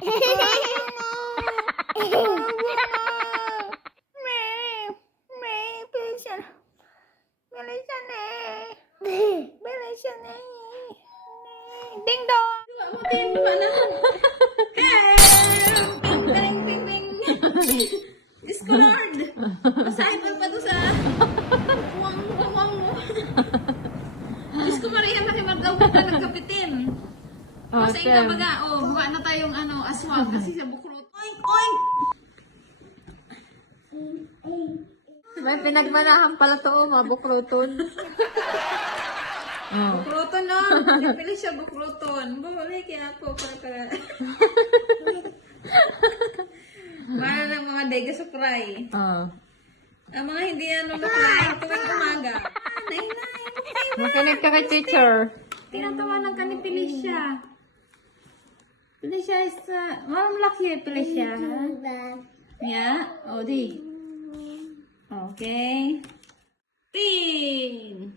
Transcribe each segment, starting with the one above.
Bilisan. Bilisan eh. Bilisan eh. Ding dong. Matin pa na. Ding ding ding. Discord. Basahin mo pa to sa wang wang mo. Diyos ko Maria, makimagaw ka nagkapitin. Kasi ikaw baga, buka na tayong aswang kasi sa bukrot. Oink, oink! May pinagmanahan pala to, mabukruton. Bukruton no? Pili siya bukruton. Bumuli kaya po para. Mana ng mga dega sa fry. Ang mga hindi na-fry, tuwing umaga. Makinig ka kay teacher. Tinatawanan ka ni Felicia. Felicia is, laki Felicia. Yeah? O, di. Okay. Ting!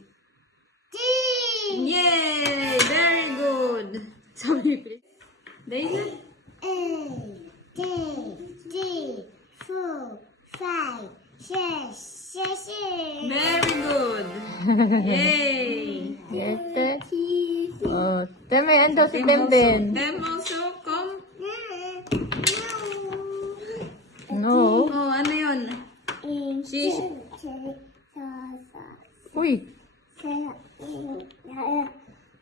Yay! Very good. Sabi please. Daisy? 谢谢。 Very good. Yay! Yete. Teme, ando si Bemben. Them also come. No. Oh, ano yun? Si... Uy.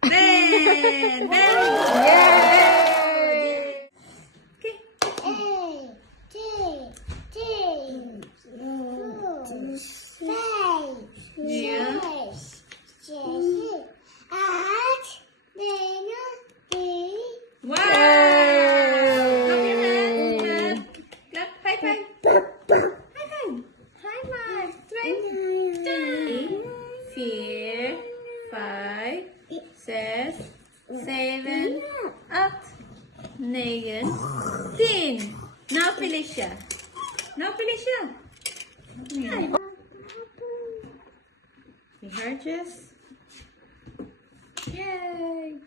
Then! Very good. Yay! Okay. Yeah. Wow! Clap your hands. Clap. High five. High five. High five. Three. 4, 5, 6, 7, 8, 9, 10. Now Felicia. The hearts. Yay!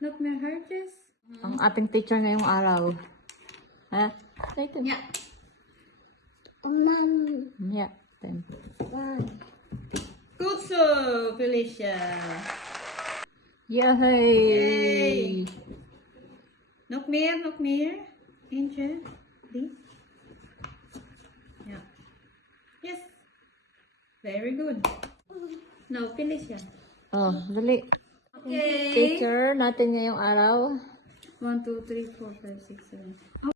Look, my hearts. Ang ating teacher ngayong araw. Ha? Ito. Yeah. Yeah. Ten. Good so, Felicia. Yay! Nog meer. Eentje. Die. Ja. Yes. Very good. Now, Felicia. Oh, dali. Okay. Teacher natin ngayong araw. 1, 2, 3, 4, 5, 6, 7.